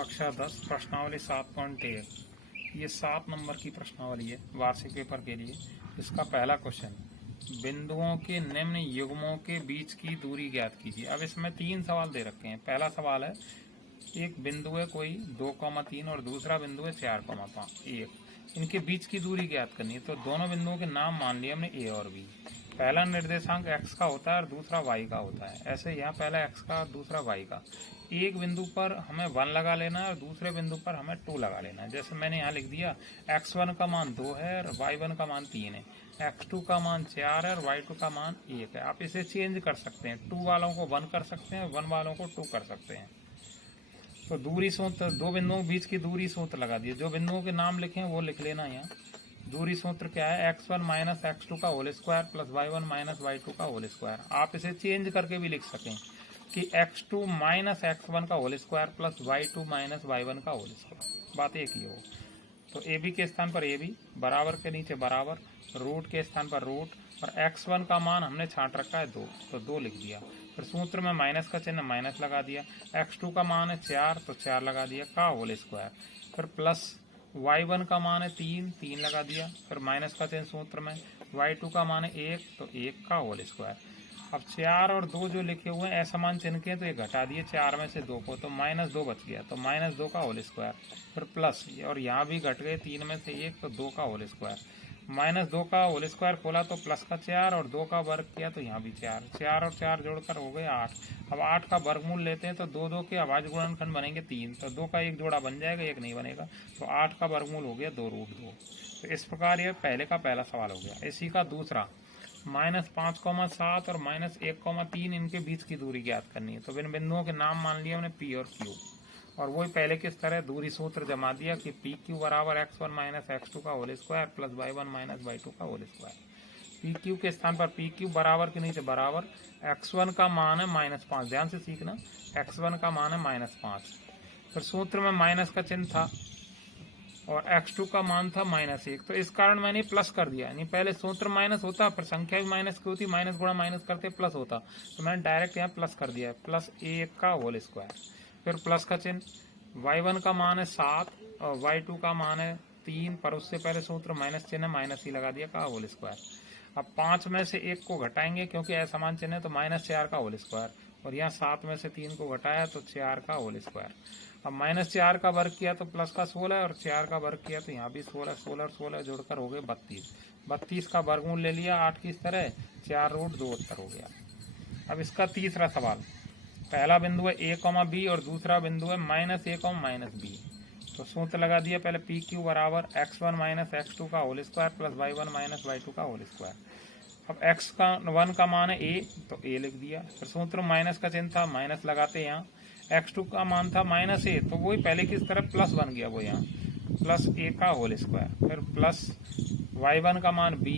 कक्षा 10 प्रश्नावली 7.1। ये 7 नंबर की प्रश्नावली है वार्षिक पेपर के लिए। इसका पहला क्वेश्चन, बिंदुओं के निम्न युग्मों के बीच की दूरी ज्ञात कीजिए। अब इसमें 3 सवाल दे रखे हैं। पहला सवाल है, एक बिंदु है कोई 2,3 और दूसरा बिंदु है 4,1, इनके बीच की दूरी ज्ञात करनी है। तो दोनों बिंदुओं के नाम मान लिए हमने, ए और बी। पहला निर्देशांक x का होता है और दूसरा y का होता है। ऐसे यहाँ पहला x का और दूसरा y का। एक बिंदु पर हमें 1 लगा लेना है और दूसरे बिंदु पर हमें 2 लगा लेना है। जैसे मैंने यहाँ लिख दिया, x1 का मान 2 है और y1 का मान 3 है, x2 का मान 4 है और y2 का मान 1 है। आप इसे चेंज कर सकते हैं, 2 वालों को 1 कर सकते हैं, 1 वालों को 2 कर सकते हैं। तो दूरी सूत्र, दो बिंदुओं के बीच की दूरी सूत्र लगा दिए। जो बिंदुओं के नाम लिखे हैं वो लिख लेना। यहाँ दूरी सूत्र क्या है, x1 माइनस x2 का whole square plus y1 minus y2 का होल स्क्वायर। आप इसे चेंज करके भी लिख सकें कि x2 माइनस x1 का whole square plus y2 minus y1 का होल स्क्वायर। बात एक ही हो। तो ए बी के स्थान पर ए बी, बराबर के नीचे बराबर, रूट के स्थान पर रूट, और x1 का मान हमने छांट रखा है 2, तो 2 लिख दिया। फिर सूत्र में माइनस का चिन्ह, माइनस लगा दिया। x2 का मान है 4, तो 4 लगा दिया का होल स्क्वायर। फिर प्लस y1 का मान है 3, 3 लगा दिया। फिर माइनस का चिन्ह सूत्र में, y2 का मान है 1, तो 1 का होल स्क्वायर। अब 4 और 2 जो लिखे हुए हैं असमान चिन्ह के, तो ये घटा दिए 4 में से 2 को, तो -2 बच गया, तो -2 का होल स्क्वायर। फिर प्लस, और यहाँ भी घट गए 3 में से 1, तो 2 का होल स्क्वायर। -2 का होल स्क्वायर खोला तो प्लस का 4 और 2 का वर्ग किया तो यहाँ भी 4, 4 और 4 जोड़कर हो गए 8। अब 8 का वर्गमूल लेते हैं तो 2 के अभाज्य गुणनखंड बनेंगे 3, तो 2 का एक जोड़ा बन जाएगा, एक नहीं बनेगा, तो 8 का वर्गमूल हो गया 2√2। तो इस प्रकार ये पहले का पहला सवाल हो गया। इसी का दूसरा, -5,7 और -1,3 इनके बीच की दूरी ज्ञात करनी है। तो इन बिंदुओं के नाम मान लिए हमने P और Q, और वही पहले किस तरह दूरी सूत्र जमा दिया कि PQ बराबर x1 माइनस x2 का whole square plus y1 minus y2 का होल स्क्वायर। PQ के स्थान पर PQ, बराबर के नीचे बराबर, x1 का मान है -5, ध्यान से सीखना, x1 का मान है -5। फिर सूत्र में माइनस का चिन्ह था और x2 का मान था -1, तो इस कारण मैंने प्लस कर दिया। यानी पहले सूत्र माइनस होता, फिर संख्या भी माइनस की होती, माइनस गुणा माइनस करते प्लस होता, तो मैंने डायरेक्ट यहाँ प्लस कर दिया, प्लस 1 का होल स्क्वायर। फिर प्लस का चिन्ह, y1 का मान है 7 और y2 का मान है 3, पर उससे पहले सूत्र माइनस चिन्ह, माइनस ही लगा दिया का होल स्क्वायर। अब 5 में से 1 को घटाएंगे क्योंकि असमान चिन्ह है, तो -4 का होल स्क्वायर, और यहाँ 7 में से 3 को घटाया तो 4 का होल स्क्वायर। अब -4 का वर्ग किया तो प्लस का 16, और 4 का वर्ग किया तो यहाँ भी 16, 16 और 16 जोड़कर हो गए 32। 32 का वर्गमूल ले लिया 8 की तरह, 4√2 उत्तर हो गया। अब इसका तीसरा सवाल, पहला बिंदु है a, b और दूसरा बिंदु है -a और -b। तो सूत्र लगा दिया पहले, PQ बराबर x1 माइनस x2 का whole square plus y1 minus y2 का होल स्क्वायर। अब x1 का मान है a, तो a लिख दिया। फिर सूत्र माइनस का चिन्ह था, माइनस लगाते यहाँ। x2 का मान था -a, तो वही पहले की तरफ प्लस बन गया, वो यहाँ प्लस a का होल स्क्वायर। फिर प्लस y1 का मान b,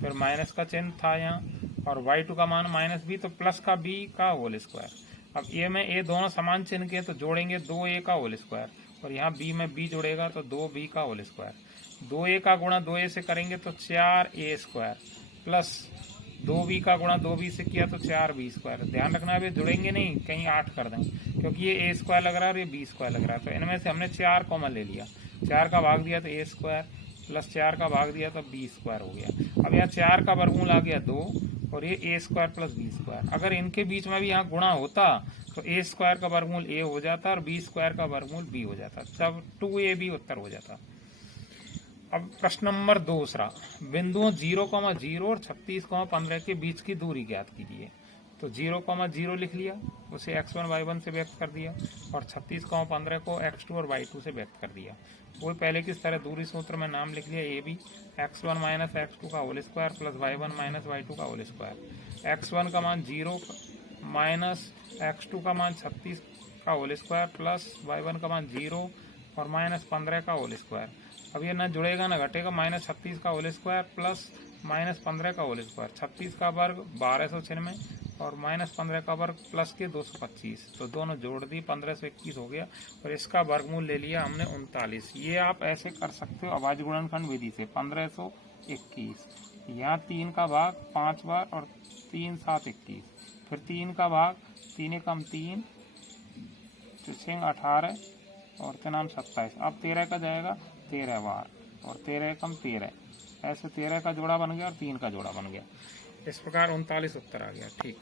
फिर माइनस का चिन्ह था यहाँ, और y2 का मान -b, तो प्लस का b का होल स्क्वायर। अब a में a दोनों समान चिन्ह के, तो जोड़ेंगे 2a का होल स्क्वायर, और यहाँ b में b जोड़ेगा तो 2b का होल स्क्वायर। 2a का गुणा 2a से करेंगे तो 4a स्क्वायर, प्लस 2b का गुणा 2b से किया तो 4b स्क्वायर। ध्यान रखना, अभी जुड़ेंगे नहीं, कहीं 8 कर दें, क्योंकि ये a स्क्वायर लग रहा है और ये b स्क्वायर लग रहा है। तो इनमें से हमने 4 कॉमन ले लिया, 4 का भाग दिया तो a स्क्वायर, प्लस 4 का भाग दिया तो b स्क्वायर हो गया। अब यहाँ 4 का वर्गमूल आ गया 2, और ये a square plus b square. अगर इनके बीच में भी यहाँ गुणा होता तो a स्क्वायर का वर्गमूल a हो जाता और b स्क्वायर का वर्गमूल b हो जाता, तब 2ab उत्तर हो जाता। अब प्रश्न नंबर दूसरा, बिंदुओं 0,0 और 36,15 के बीच की दूरी ज्ञात कीजिए। तो 0,0 लिख लिया, उसे x1 y1 से व्यक्त कर दिया, और 36,15 को x2 और y2 से व्यक्त कर दिया। वही पहले की तरह दूरी सूत्र में नाम लिख लिया a b, x1 minus x2 का whole square plus y1 minus y2 का होल स्क्वायर। x1 का मान 0 माइनस x2 का मान 36 का होल स्क्वायर प्लस y1 का मान 0 और -15 का होल स्क्वायर। अब ये ना जुड़ेगा ना घटेगा, -36 का होल स्क्वायर प्लस -15 का होल स्क्वायर। 36 का वर्ग 1296 और -15 का वर्ग प्लस के 225, तो दोनों जोड़ दी 1521 हो गया, और इसका वर्गमूल ले लिया हमने 39। ये आप ऐसे कर सकते हो अभाज्य गुणनखंड विधि से, 1521, यहाँ 3 का भाग 5 बार और 3 7 21, फिर 3 का भाग 3 एकम 3, 18 और 3 27। अब 13 का जाएगा 13 बार और 13 कम 13, ऐसे 13 का जोड़ा बन गया और 3 का जोड़ा बन गया। इस प्रकार 39 उत्तर आ गया। ठीक।